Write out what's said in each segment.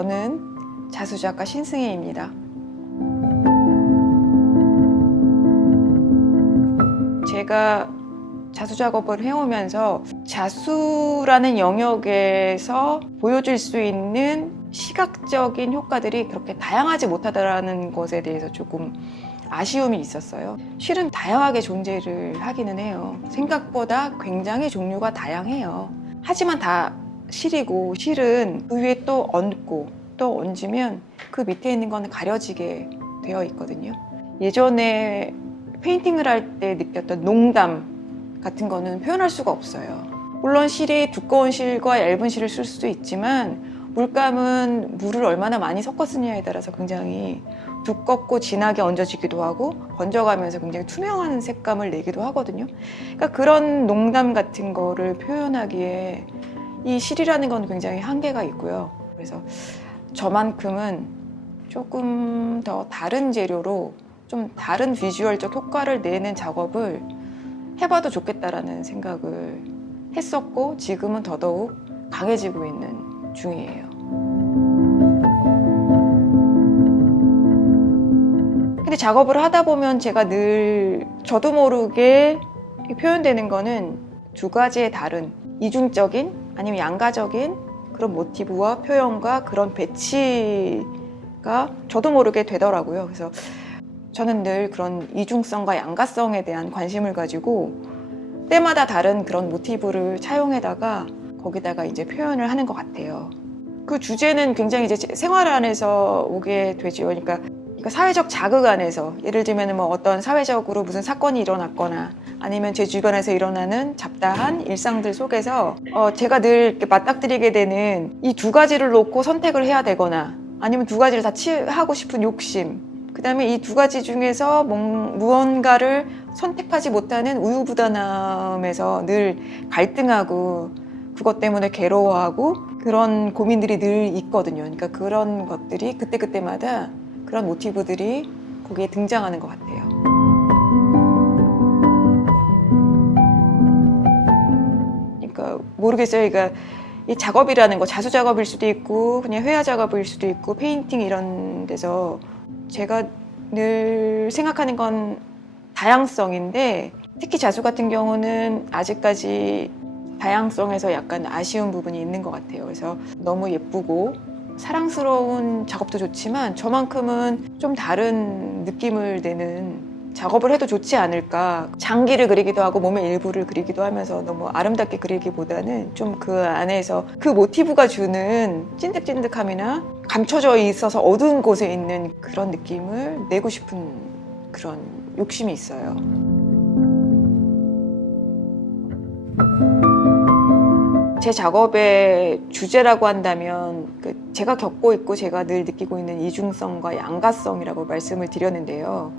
저는 자수작가 신승혜입니다. 제가 자수작업을 해오면서 자수라는 영역에서 보여줄 수 있는 시각적인 효과들이 그렇게 다양하지 못하다는 것에 대해서 조금 아쉬움이 있었어요. 실은 다양하게 존재를 하기는 해요. 생각보다 굉장히 종류가 다양해요. 하지만 다 실이고, 실은 그 위에 또 얹고 또 얹으면 그 밑에 있는 거는 가려지게 되어 있거든요. 예전에 페인팅을 할 때 느꼈던 농담 같은 거는 표현할 수가 없어요. 물론 실이 두꺼운 실과 얇은 실을 쓸 수도 있지만 물감은 물을 얼마나 많이 섞었느냐에 따라서 굉장히 두껍고 진하게 얹어지기도 하고 번져가면서 굉장히 투명한 색감을 내기도 하거든요. 그러니까 그런 농담 같은 거를 표현하기에 이 실이라는 건 굉장히 한계가 있고요. 그래서 저만큼은 조금 더 다른 재료로 좀 다른 비주얼적 효과를 내는 작업을 해봐도 좋겠다라는 생각을 했었고, 지금은 더더욱 강해지고 있는 중이에요. 근데 작업을 하다 보면 제가 늘 저도 모르게 표현되는 거는 두 가지의 다른 이중적인 아니면 양가적인 그런 모티브와 표현과 그런 배치가 저도 모르게 되더라고요. 그래서 저는 늘 그런 이중성과 양가성에 대한 관심을 가지고 때마다 다른 그런 모티브를 차용해다가 거기다가 이제 표현을 하는 것 같아요. 그 주제는 굉장히 이제 생활 안에서 오게 되죠. 그러니까 사회적 자극 안에서, 예를 들면 뭐 어떤 사회적으로 무슨 사건이 일어났거나 아니면 제 주변에서 일어나는 잡다한 일상들 속에서 제가 늘 이렇게 맞닥뜨리게 되는 이 두 가지를 놓고 선택을 해야 되거나 아니면 두 가지를 다 하고 싶은 욕심, 그 다음에 이 두 가지 중에서 무언가를 선택하지 못하는 우유부단함에서 늘 갈등하고 그것 때문에 괴로워하고 그런 고민들이 늘 있거든요. 그러니까 그런 것들이 그때그때마다 그런 모티브들이 거기에 등장하는 것 같아요. 그러니까 모르겠어요. 그러니까 이 작업이라는 거, 자수 작업일 수도 있고 그냥 회화 작업일 수도 있고 페인팅 이런 데서 제가 늘 생각하는 건 다양성인데, 특히 자수 같은 경우는 아직까지 다양성에서 약간 아쉬운 부분이 있는 것 같아요. 그래서 너무 예쁘고 사랑스러운 작업도 좋지만 저만큼은 좀 다른 느낌을 내는 작업을 해도 좋지 않을까. 장기를 그리기도 하고 몸의 일부를 그리기도 하면서 너무 아름답게 그리기보다는 좀 그 안에서 그 모티브가 주는 찐득찐득함이나 감춰져 있어서 어두운 곳에 있는 그런 느낌을 내고 싶은 그런 욕심이 있어요. 제 작업의 주제라고 한다면 제가 겪고 있고 제가 늘 느끼고 있는 이중성과 양가성이라고 말씀을 드렸는데요.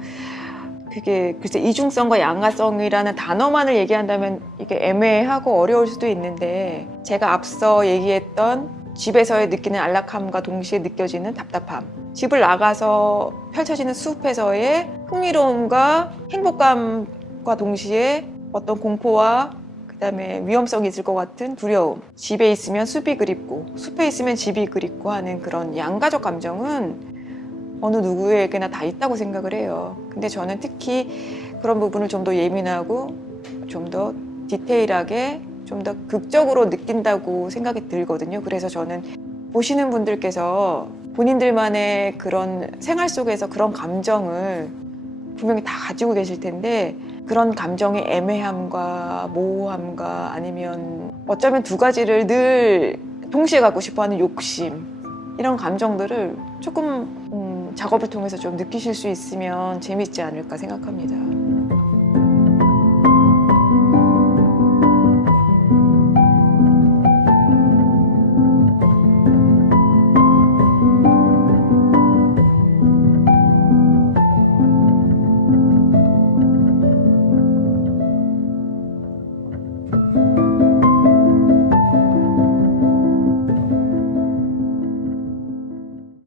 그게 글쎄 이중성과 양가성이라는 단어만을 얘기한다면 이게 애매하고 어려울 수도 있는데, 제가 앞서 얘기했던 집에서의 느끼는 안락함과 동시에 느껴지는 답답함, 집을 나가서 펼쳐지는 숲에서의 흥미로움과 행복감과 동시에 어떤 공포와 그다음에 위험성이 있을 것 같은 두려움, 집에 있으면 숲이 그립고 숲에 있으면 집이 그립고 하는 그런 양가적 감정은 어느 누구에게나 다 있다고 생각을 해요. 근데 저는 특히 그런 부분을 좀 더 예민하고 좀 더 디테일하게 좀 더 극적으로 느낀다고 생각이 들거든요. 그래서 저는 보시는 분들께서 본인들만의 그런 생활 속에서 그런 감정을 분명히 다 가지고 계실 텐데, 그런 감정의 애매함과 모호함과 아니면 어쩌면 두 가지를 늘 동시에 갖고 싶어하는 욕심, 이런 감정들을 조금 작업을 통해서 좀 느끼실 수 있으면 재밌지 않을까 생각합니다.